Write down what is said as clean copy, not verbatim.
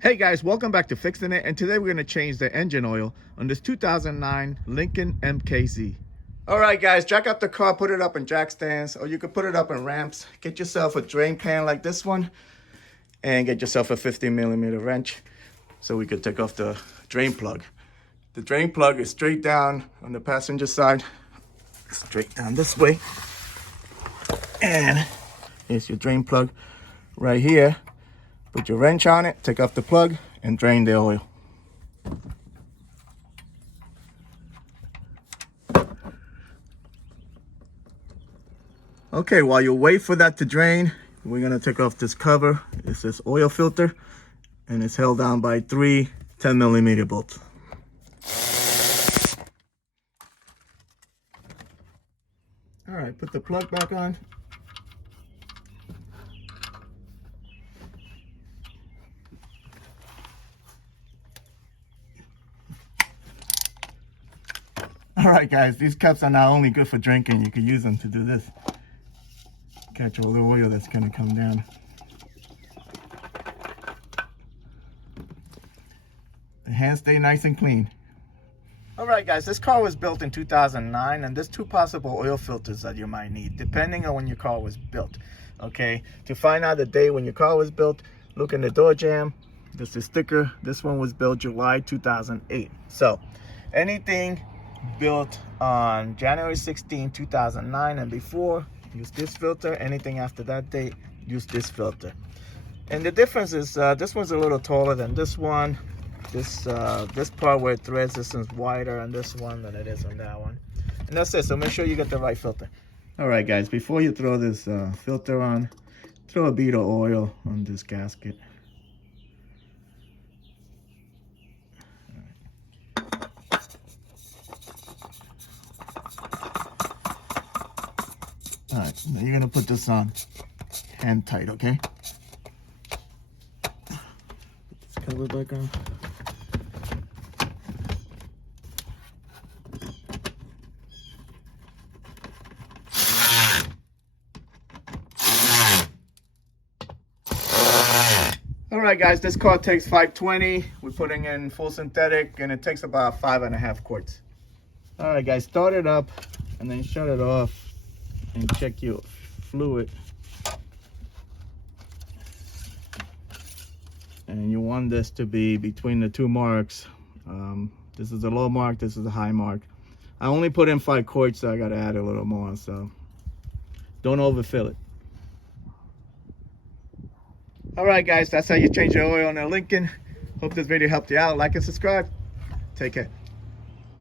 Hey guys, welcome back to Fixin' It, and today we're going to change the engine oil on this 2009 Lincoln MKZ. Alright guys, jack up the car, put it up in jack stands, or you could put it up in ramps. Get yourself a drain pan like this one, and get yourself a 15mm wrench so we could take off the drain plug. The drain plug is straight down on the passenger side, straight down this way. And here's your drain plug right here. Put your wrench on it, take off the plug, and drain the oil. Okay, while you wait for that to drain, we're gonna take off this cover. It's this oil filter, and it's held down by 3 10mm bolts. All right, put the plug back on. All right, guys, these cups are not only good for drinking, you can use them to do this. Catch all the oil that's gonna come down. The hands stay nice and clean. All right, guys, this car was built in 2009, and there's 2 possible oil filters that you might need, depending on when your car was built, okay? To find out the day when your car was built, look in the door jamb. There's a sticker. This one was built July 2008. So, anything built on January 16, 2009 and before, use this filter. Anything after that date, use this filter. And the difference is this one's a little taller than this one. This part where it threads, this one's wider on this one than it is on that one. And that's it. So make sure you get the right filter. All right, guys, before you throw this filter on, throw a bead of oil on this gasket. All right, now you're gonna put this on hand tight, okay? Put this cover back on. All right, guys, this car takes 520. We're putting in full synthetic, and it takes about 5.5 quarts. All right, guys, start it up and then shut it off. And check your fluid, and you want this to be between the 2 marks. This is a low mark, this is a high mark. I only put in 5 quarts, so I gotta add a little more, so don't overfill it. All right, guys, that's how you change your oil on a Lincoln. Hope this video helped you out. Like and subscribe. Take care.